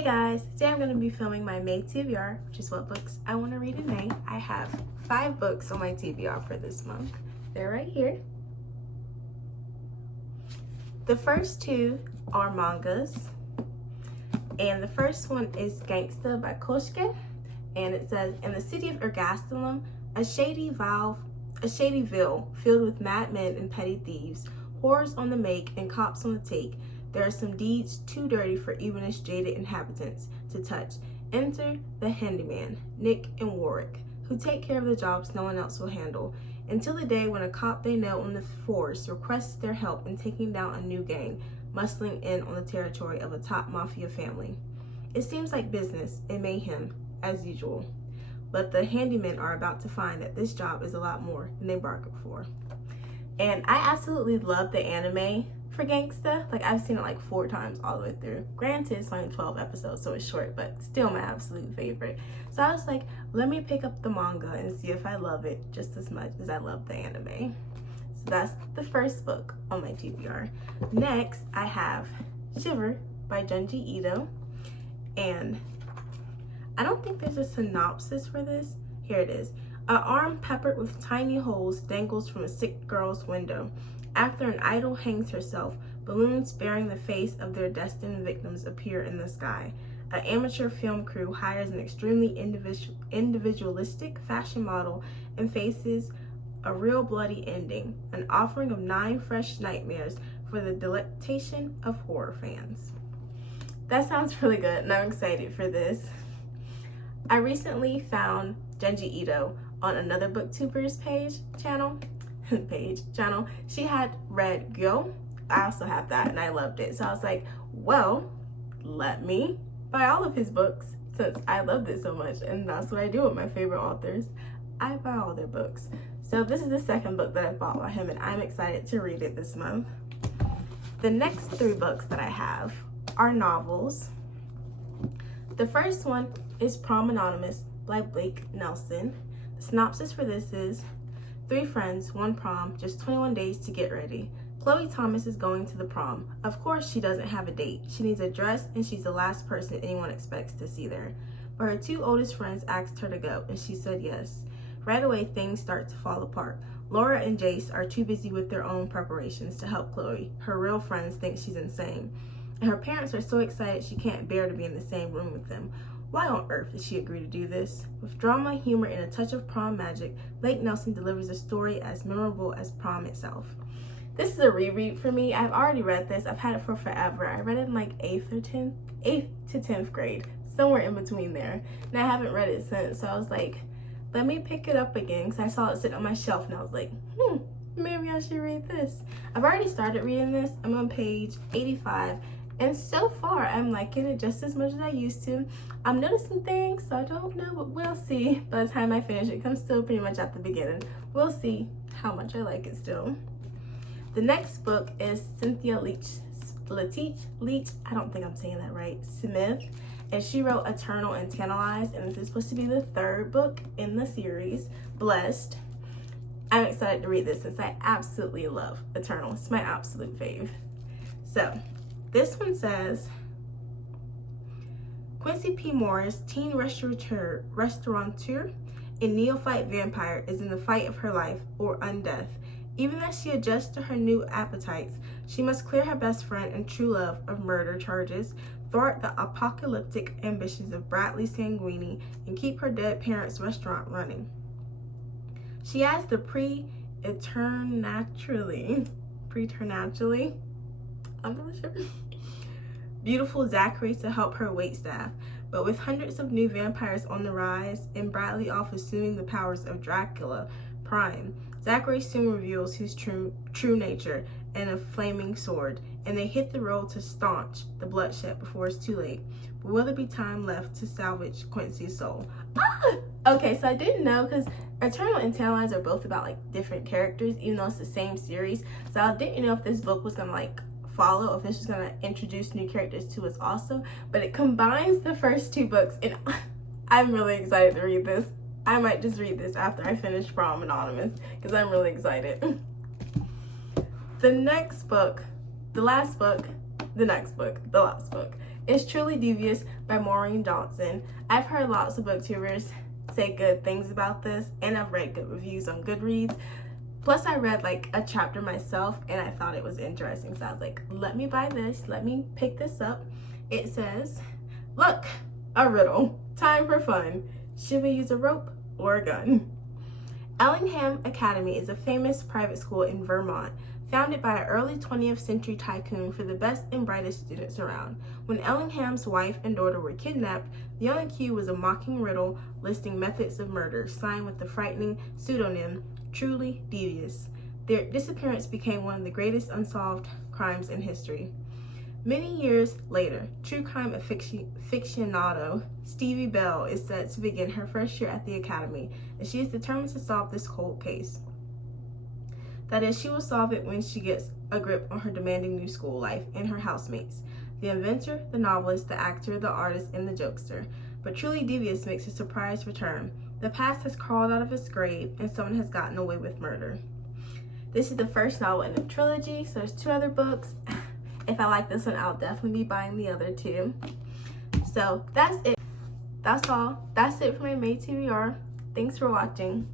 Hey guys, today I'm going to be filming my May TBR, which is what books I want to read in May. I have 5 books on my TBR for this month. They're right here. The first 2 are mangas, and the first one is Gangsta by Kosuke, and it says, in the city of Ergastelum, a shady ville filled with madmen and petty thieves, whores on the make and cops on the take, there are some deeds too dirty for even its jaded inhabitants to touch. Enter the handyman, Nick and Warwick, who take care of the jobs no one else will handle, until the day when a cop they know on the force requests their help in taking down a new gang, muscling in on the territory of a top mafia family. It seems like business and mayhem, as usual, but the handymen are about to find that this job is a lot more than they bargained for. And I absolutely love the anime for Gangsta. Like, I've seen it like 4 times all the way through. Granted, it's only 12 episodes, so it's short, but still my absolute favorite. So I was like, let me pick up the manga and see if I love it just as much as I love the anime. So that's the first book on my TBR. Next, I have Shimmer by Junji Ito. And I don't think there's a synopsis for this. Here it is. An arm peppered with tiny holes dangles from a sick girl's window. After an idol hangs herself, balloons bearing the face of their destined victims appear in the sky. An amateur film crew hires an extremely individualistic fashion model and faces a real bloody ending, an offering of 9 fresh nightmares for the delectation of horror fans. That sounds really good, and I'm excited for this. I recently found Junji Ito on another booktuber's channel. She had read Gyo. I also have that and I loved it. So I was like, well, let me buy all of his books since I love it so much. And that's what I do with my favorite authors. I buy all their books. So this is the second book that I bought by him and I'm excited to read it this month. The next 3 books that I have are novels. The first one is Prom Anonymous by Blake Nelson. The synopsis for this is, 3 friends, 1 prom, just 21 days to get ready. Chloe Thomas is going to the prom. Of course, she doesn't have a date. She needs a dress, and she's the last person anyone expects to see there. But her 2 oldest friends asked her to go, and she said yes. Right away, things start to fall apart. Laura and Jace are too busy with their own preparations to help Chloe. Her real friends think she's insane. And her parents are so excited she can't bear to be in the same room with them. Why on earth did she agree to do this? With drama, humor, and a touch of prom magic, Blake Nelson delivers a story as memorable as prom itself. This is a reread for me. I've already read this. I've had it for forever. I read it in like 8th to 10th grade, somewhere in between there. And I haven't read it since, so I was like, let me pick it up again because I saw it sitting on my shelf and I was like, maybe I should read this. I've already started reading this. I'm on page 85. And so far, I'm liking it just as much as I used to. I'm noticing things, so I don't know, but we'll see. By the time I finish it, I'm still pretty much at the beginning. We'll see how much I like it still. The next book is Cynthia Leach, I don't think I'm saying that right, Smith. And she wrote Eternal and Tantalized, and this is supposed to be the 3rd book in the series, Blessed. I'm excited to read this since I absolutely love Eternal. It's my absolute fave. So, this one says, Quincy P. Morris, teen restaurateur and neophyte vampire, is in the fight of her life or undeath. Even as she adjusts to her new appetites, she must clear her best friend and true love of murder charges, thwart the apocalyptic ambitions of Bradley Sanguini, and keep her dead parents' restaurant running. She has the preternaturally, I'm not sure, beautiful Zachary to help her waitstaff, but with hundreds of new vampires on the rise and Bradley off assuming the powers of Dracula Prime, Zachary soon reveals his true nature and a flaming sword, and they hit the road to staunch the bloodshed before it's too late. But will there be time left to salvage Quincy's soul? Okay, so I didn't know, because Eternal and Tantalized are both about like different characters, even though it's the same series. So I didn't know if this book was gonna like follow, or if it's just gonna introduce new characters to us also. But it combines the first 2 books, and I'm really excited to read this. I might just read this after I finish Prom Anonymous because I'm really excited. The last book is Truly Devious by Maureen Johnson. I've heard lots of booktubers say good things about this, and I've read good reviews on Goodreads. Plus, I read like a chapter myself, and I thought it was interesting. So I was like, let me buy this. Let me pick this up. It says, look, a riddle. Time for fun. Should we use a rope or a gun? Ellingham Academy is a famous private school in Vermont, founded by an early 20th century tycoon for the best and brightest students around. When Ellingham's wife and daughter were kidnapped, the only cue was a mocking riddle listing methods of murder, signed with the frightening pseudonym Truly Devious. Their disappearance became one of the greatest unsolved crimes in history. Many years later, true crime aficionado Stevie Bell is set to begin her first year at the academy, and she is determined to solve this cold case. That is, she will solve it when she gets a grip on her demanding new school life and her housemates, the inventor, the novelist, the actor, the artist, and the jokester. But Truly Devious makes a surprise return. The past has crawled out of its grave, and someone has gotten away with murder. This is the first novel in the trilogy, so there's 2 other books. If I like this one, I'll definitely be buying the other 2. So that's it. That's all. That's it for my May TBR. Thanks for watching.